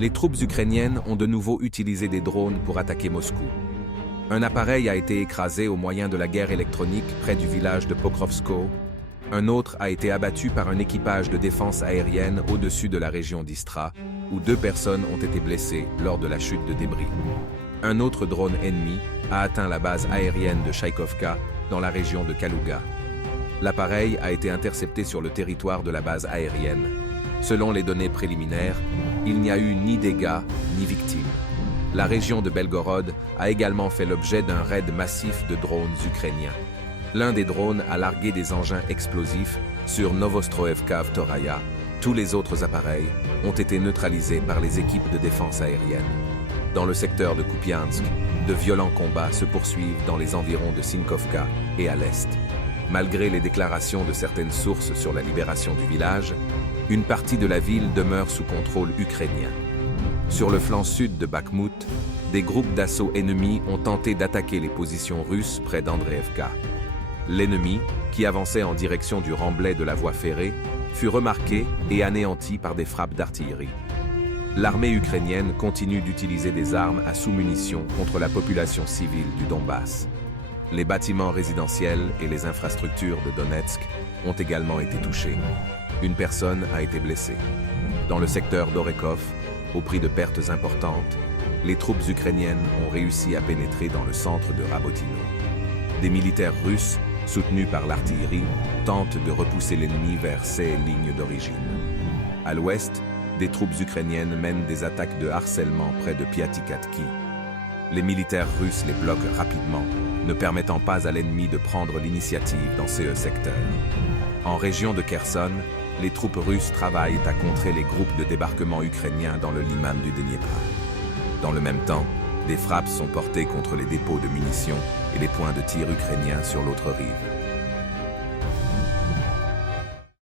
Les troupes ukrainiennes ont de nouveau utilisé des drones pour attaquer Moscou. Un appareil a été écrasé au moyen de la guerre électronique près du village de Pokrovsko. Un autre a été abattu par un équipage de défense aérienne au-dessus de la région d'Istra, où 2 personnes ont été blessées lors de la chute de débris. Un autre drone ennemi a atteint la base aérienne de Chaïkovka, dans la région de Kalouga. L'appareil a été intercepté sur le territoire de la base aérienne. Selon les données préliminaires, il n'y a eu ni dégâts ni victimes. La région de Belgorod a également fait l'objet d'un raid massif de drones ukrainiens. L'un des drones a largué des engins explosifs sur Novostroevka-Vtoraya. Tous les autres appareils ont été neutralisés par les équipes de défense aérienne. Dans le secteur de Kupiansk, de violents combats se poursuivent dans les environs de Sinkovka et à l'est. Malgré les déclarations de certaines sources sur la libération du village, une partie de la ville demeure sous contrôle ukrainien. Sur le flanc sud de Bakhmut, des groupes d'assaut ennemis ont tenté d'attaquer les positions russes près d'Andreevka. L'ennemi, qui avançait en direction du remblai de la voie ferrée, fut remarqué et anéanti par des frappes d'artillerie. L'armée ukrainienne continue d'utiliser des armes à sous-munitions contre la population civile du Donbass. Les bâtiments résidentiels et les infrastructures de Donetsk ont également été touchés. Une personne a été blessée. Dans le secteur d'Orekov, au prix de pertes importantes, les troupes ukrainiennes ont réussi à pénétrer dans le centre de Rabotino. Des militaires russes, soutenus par l'artillerie, tentent de repousser l'ennemi vers ses lignes d'origine. À l'ouest, des troupes ukrainiennes mènent des attaques de harcèlement près de Piatikatki. Les militaires russes les bloquent rapidement, ne permettant pas à l'ennemi de prendre l'initiative dans ces secteurs. En région de Kherson, les troupes russes travaillent à contrer les groupes de débarquement ukrainiens dans le liman du Dniepr. Dans le même temps, des frappes sont portées contre les dépôts de munitions et les points de tir ukrainiens sur l'autre rive.